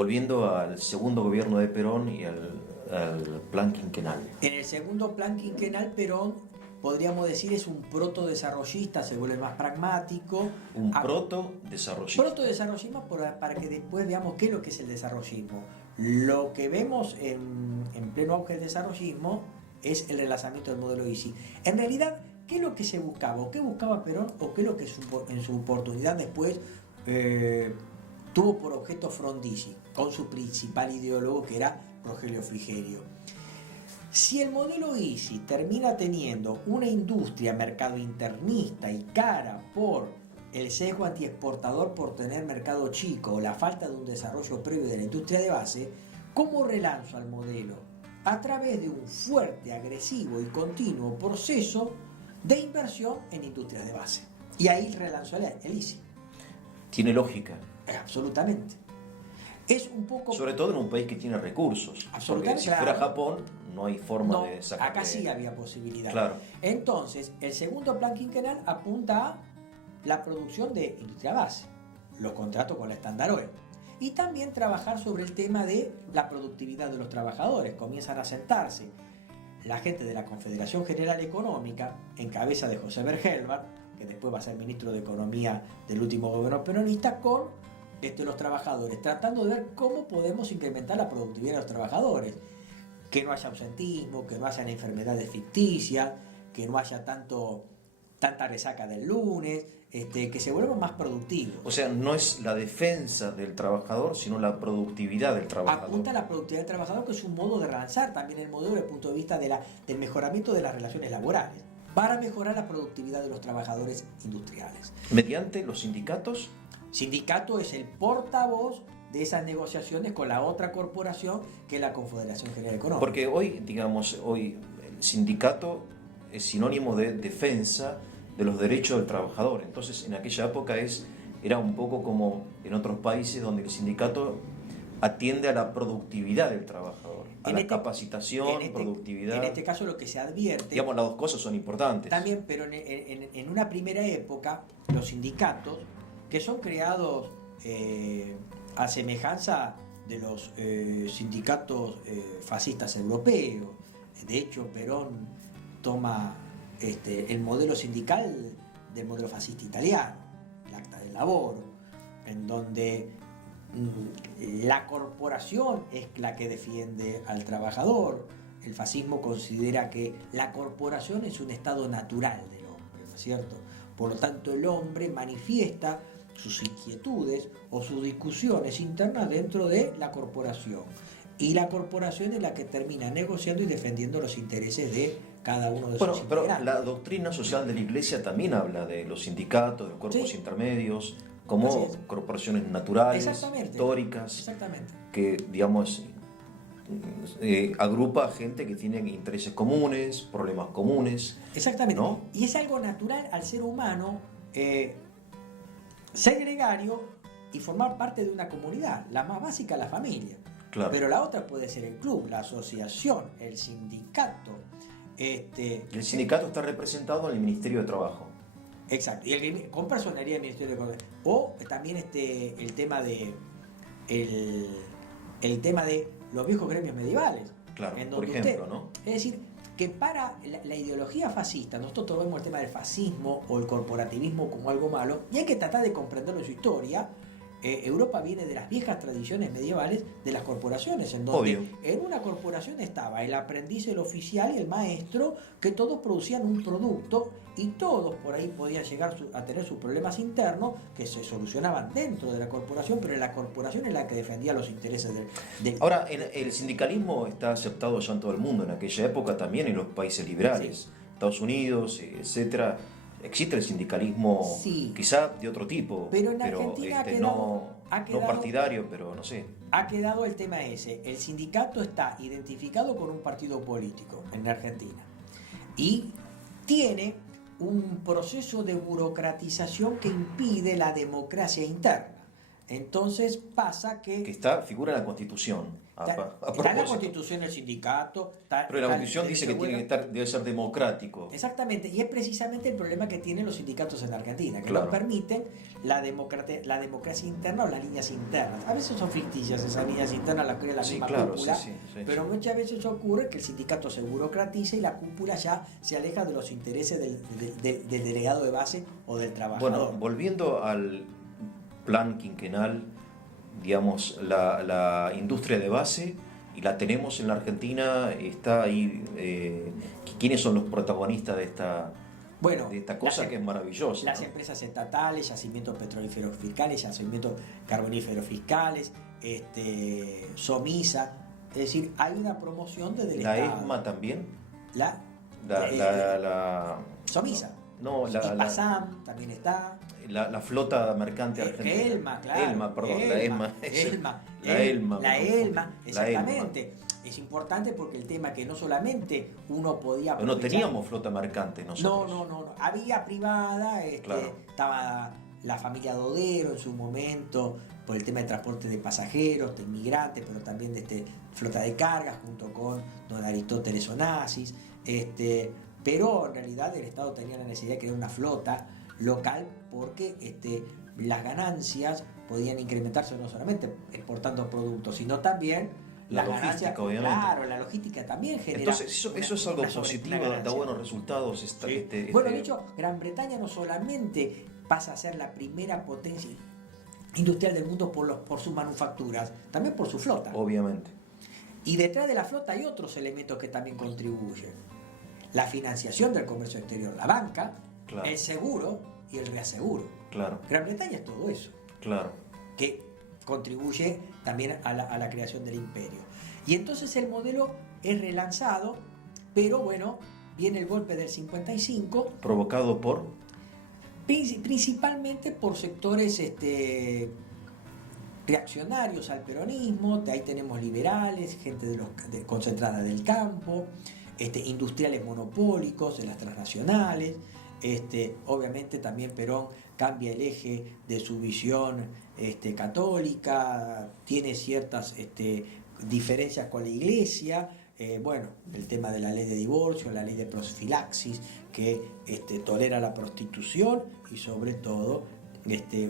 volviendo al segundo gobierno de Perón y al plan quinquenal. En el segundo plan quinquenal, Perón, podríamos decir, es un proto-desarrollista, se vuelve más pragmático. Un proto-desarrollista. Proto-desarrollismo para que después veamos qué es lo que es el desarrollismo. Lo que vemos en pleno auge del desarrollismo es el relanzamiento del modelo ISI. En realidad, ¿qué es lo que se buscaba? ¿O qué buscaba Perón? ¿O qué es lo que en su oportunidad después tuvo por objeto Frondizi, con su principal ideólogo que era Rogelio Frigerio? Si el modelo ISI termina teniendo una industria mercado internista y cara por el sesgo antiexportador por tener mercado chico o la falta de un desarrollo previo de la industria de base, ¿cómo relanzo al modelo? A través de un fuerte, agresivo y continuo proceso de inversión en industrias de base. Y ahí relanzó el ISI. Tiene lógica. Absolutamente. Es un poco... Sobre todo en un país que tiene recursos. Porque si fuera Japón, no hay forma de sacar. Acá sí había posibilidad. Claro. Entonces, el segundo plan quinquenal apunta a la producción de industria base, los contratos con la Standard Oil. Y también trabajar sobre el tema de la productividad de los trabajadores. Comienzan a sentarse la gente de la Confederación General Económica, en cabeza de José Bergelbart, que después va a ser ministro de Economía del último gobierno peronista, con los trabajadores, tratando de ver cómo podemos incrementar la productividad de los trabajadores. Que no haya ausentismo, que no haya enfermedades ficticias, que no haya tanta resaca del lunes, que se vuelvan más productivos. O sea, no es la defensa del trabajador, sino la productividad del trabajador. Apunta a la productividad del trabajador, que es un modo de relanzar también el modelo desde el punto de vista del mejoramiento de las relaciones laborales, para mejorar la productividad de los trabajadores industriales. ¿Mediante los sindicatos? Sindicato es el portavoz de esas negociaciones con la otra corporación que es la Confederación General Económica. Porque hoy el sindicato es sinónimo de defensa de los derechos del trabajador. Entonces, en aquella época era un poco como en otros países donde el sindicato atiende a la productividad del trabajador, a la capacitación, productividad. En este caso lo que se advierte... Digamos, las dos cosas son importantes. También, pero en una primera época, los sindicatos, que son creados a semejanza de los sindicatos fascistas europeos. De hecho, Perón toma el modelo sindical del modelo fascista italiano, el Acta del Lavoro, en donde la corporación es la que defiende al trabajador. El fascismo considera que la corporación es un estado natural del hombre, ¿no es cierto? Por lo tanto, el hombre manifiesta sus inquietudes o sus discusiones internas dentro de la corporación. Y la corporación es la que termina negociando y defendiendo los intereses de cada uno de sus integrantes. Pero la doctrina social de la Iglesia también habla de los sindicatos, de los cuerpos intermedios, como corporaciones naturales, históricas, que, digamos, agrupa a gente que tiene intereses comunes, problemas comunes. Exactamente. ¿No? Y es algo natural al ser humano ser gregario y formar parte de una comunidad. La más básica, la familia. Claro. Pero la otra puede ser el club, la asociación, el sindicato. El sindicato está representado en el Ministerio de Trabajo. Exacto, y con personería del Ministerio de Economía. O también el tema de los viejos gremios medievales. Claro, en por donde ejemplo, ¿no? Es decir, que para la ideología fascista, nosotros vemos el tema del fascismo o el corporativismo como algo malo, y hay que tratar de comprenderlo en su historia. Europa viene de las viejas tradiciones medievales de las corporaciones, en donde en una corporación estaba el aprendiz, el oficial y el maestro, que todos producían un producto y todos por ahí podían llegar a tener sus problemas internos que se solucionaban dentro de la corporación, pero la corporación es la que defendía los intereses del... Ahora, el sindicalismo está aceptado ya en todo el mundo, en aquella época también en los países liberales, Estados Unidos, etcétera. Existe el sindicalismo, quizá de otro tipo, pero en Argentina no partidario, pero no sé. Ha quedado el tema ese. El sindicato está identificado con un partido político en Argentina y tiene un proceso de burocratización que impide la democracia interna. Entonces pasa que figura en la Constitución. Está en la Constitución el sindicato. Pero la Constitución dice que debe ser democrático. Exactamente, y es precisamente el problema que tienen los sindicatos en Argentina, que claro. no permiten la democracia interna o las líneas internas. A veces son ficticias esas líneas internas, las crea la misma cúpula, pero muchas veces ocurre que el sindicato se burocratiza y la cúpula ya se aleja de los intereses del delegado de base o del trabajador. Bueno, volviendo al plan quinquenal, digamos, la industria de base, y la tenemos en la Argentina, está ahí. ¿Quiénes son los protagonistas de esta cosa que es maravillosa? Las empresas estatales, yacimientos petrolíferos fiscales, yacimientos carboníferos fiscales, SOMISA, es decir, hay una promoción desde el Estado. ¿La ESMA también? La SOMISA. No, y PASAM también está. La flota mercante argentina. ELMA, claro. La ELMA, exactamente. Es importante porque el tema que no solamente uno podía aprovechar. No teníamos flota mercante nosotros. No. Había privada, claro. Estaba la familia Dodero en su momento, por el tema de transporte de pasajeros, de inmigrantes, pero también de flota de cargas, junto con don Aristóteles Onassis. Pero en realidad el Estado tenía la necesidad de crear una flota local porque las ganancias podían incrementarse no solamente exportando productos, sino también la logística, obviamente. Claro, la logística también genera. Entonces, eso es algo positivo, da buenos resultados. Sí. Bueno, de hecho, Gran Bretaña no solamente pasa a ser la primera potencia industrial del mundo por sus manufacturas, también por su flota. Obviamente. Y detrás de la flota hay otros elementos que también contribuyen. La financiación del comercio exterior, la banca, claro. El seguro y el reaseguro. Claro. Gran Bretaña es todo eso. Claro. Que contribuye también a la creación del imperio. Y entonces el modelo es relanzado, pero bueno, viene el golpe del 55. ¿Provocado por? Principalmente por sectores reaccionarios al peronismo. Ahí tenemos liberales, gente concentrada del campo, industriales monopólicos de las transnacionales. Obviamente también Perón cambia el eje de su visión católica, tiene ciertas diferencias con la Iglesia, el tema de la ley de divorcio, la ley de profilaxis, que tolera la prostitución y sobre todo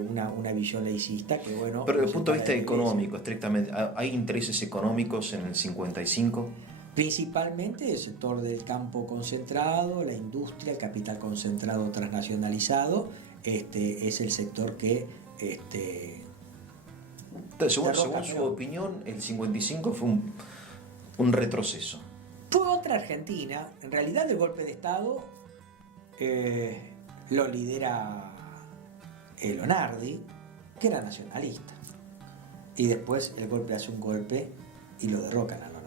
una visión laicista que Pero desde el punto de vista económico, estrictamente, ¿hay intereses económicos en el 55? Principalmente el sector del campo concentrado, la industria, el capital concentrado transnacionalizado, es el sector que... según su opinión, el 55 fue un retroceso. Fue otra Argentina. En realidad el golpe de Estado lo lidera Lonardi, que era nacionalista. Y después el golpe hace un golpe y lo derrocan a Lonardi.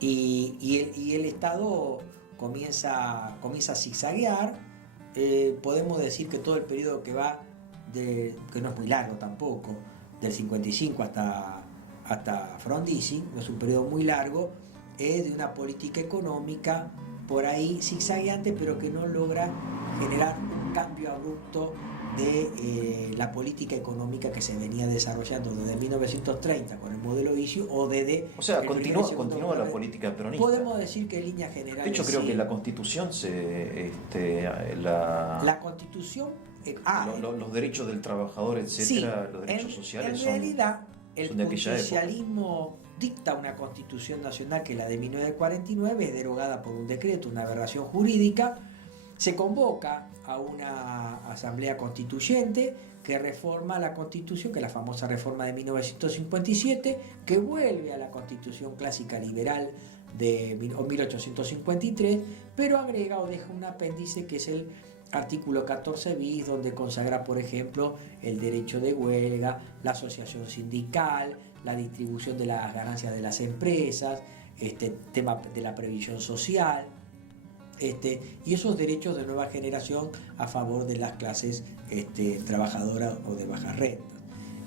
Y el Estado comienza a zigzaguear. Podemos decir que todo el periodo que va, que no es muy largo tampoco, del 55 hasta Frondizi, no es un periodo muy largo, es de una política económica por ahí zigzagueante, pero que no logra generar un cambio abrupto de la política económica que se venía desarrollando desde 1930 con el modelo Visio o desde... O sea, continúa la política peronista. Podemos decir que en líneas generales... De hecho, creo que la Constitución la Constitución... los derechos del trabajador, etcétera, sí, los derechos sociales en realidad, son de aquella época. El socialismo dicta una Constitución nacional que la de 1949 es derogada por un decreto, una aberración jurídica. Se convoca a una asamblea constituyente que reforma la Constitución, que es la famosa reforma de 1957, que vuelve a la Constitución clásica liberal de 1853, pero agrega o deja un apéndice que es el artículo 14 bis, donde consagra, por ejemplo, el derecho de huelga, la asociación sindical, la distribución de las ganancias de las empresas, tema de la previsión social, y esos derechos de nueva generación a favor de las clases trabajadoras o de bajas rentas.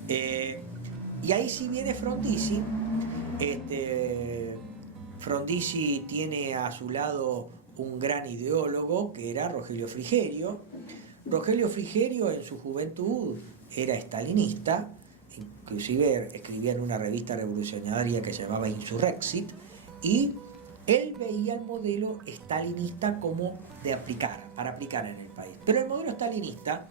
Y ahí sí viene Frondizi. Frondizi tiene a su lado un gran ideólogo que era Rogelio Frigerio, Rogelio Frigerio en su juventud era estalinista, inclusive escribía en una revista revolucionaria que se llamaba Insurrexit, y él veía el modelo estalinista como para aplicar en el país. Pero el modelo estalinista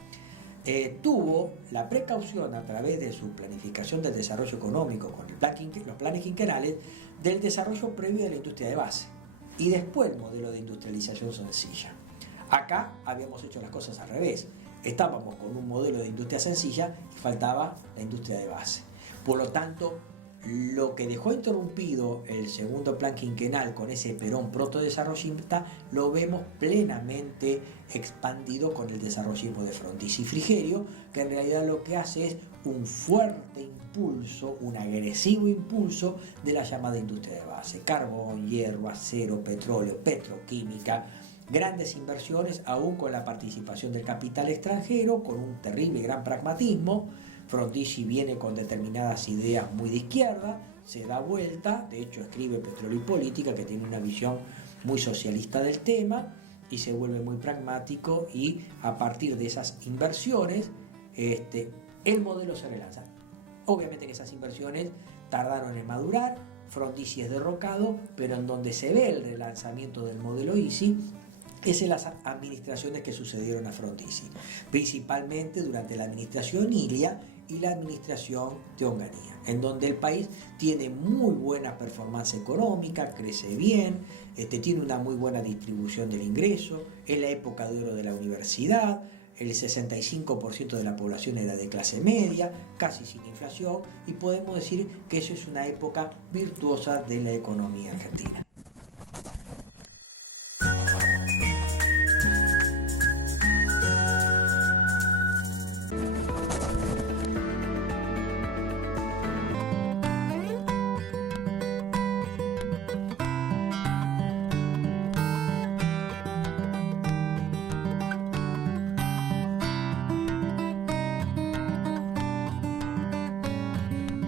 tuvo la precaución, a través de su planificación del desarrollo económico con los planes quinquenales, del desarrollo previo de la industria de base y después el modelo de industrialización sencilla. Acá habíamos hecho las cosas al revés. Estábamos con un modelo de industria sencilla y faltaba la industria de base. Por lo tanto, lo que dejó interrumpido el segundo plan quinquenal con ese Perón protodesarrollista lo vemos plenamente expandido con el desarrollismo de Frondizi y Frigerio, que en realidad lo que hace es un fuerte impulso, un agresivo impulso de la llamada industria de base: carbón, hierro, acero, petróleo, petroquímica, grandes inversiones, aún con la participación del capital extranjero, con un terrible gran pragmatismo. Frondizi viene con determinadas ideas muy de izquierda, se da vuelta, de hecho escribe Petróleo y Política, que tiene una visión muy socialista del tema, y se vuelve muy pragmático, y a partir de esas inversiones el modelo se relanza. Obviamente que esas inversiones tardaron en madurar, Frondizi es derrocado, pero en donde se ve el relanzamiento del modelo ISI es en las administraciones que sucedieron a Frondizi, principalmente durante la administración Ilia y la administración de Onganía, en donde el país tiene muy buena performance económica, crece bien, tiene una muy buena distribución del ingreso, es la época de oro de la universidad, el 65% de la población era de clase media, casi sin inflación, y podemos decir que eso es una época virtuosa de la economía argentina.